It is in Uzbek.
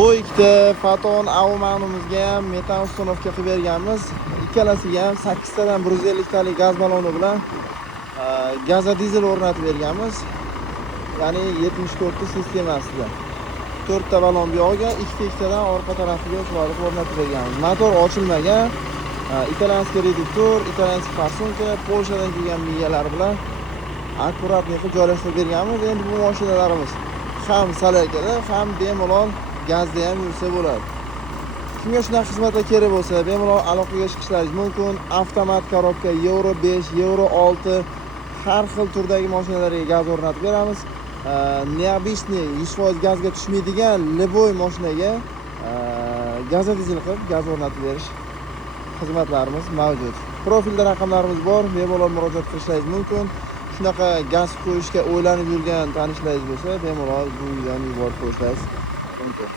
Bu ikkita Foton Aumanimizga ham metan uстановка qilib berganmiz. Ikkalasiga ham 8 tadan 150 talik gaz balloni bilan gazodizel o'rnatib berganmiz. Ya'ni 74 ta sistemasida. 4 ta ballon bu yoqqa, ikkitadan orqa tarafiga chiroyli o'rnatib berganmiz. Motor ochilmagan, italyanskiy reduktor, italyanskiy farsonka, Polshadan kelgan miyalar bilan akkuratni qilib joylashtirib berganmiz. Endi bu mashinalarimiz ham salakada, ham bemalol gazda ham yursa bo'ladi. Kimga shunaqa xizmatlar kerak bo'lsa, bemalol aloqaga chiqishlaringiz mumkin. Avtomat korobka Euro 5, Euro 6 har xil turdagi mashinalarga gaz o'rnatib beramiz. Neobishniy 100% gazga tushmaydigan Leboy mashinaga gazodizel qilib gaz o'rnatib berish xizmatlarimiz mavjud. Profilda raqamlarimiz bor, bemalol murojaat qilishlaringiz mumkin. Shunaqa gaz qo'yishga o'ylanib yurgan tanishlaringiz bo'lsa, bemalol bu uydan yuborib qo'yishlaringiz mumkin.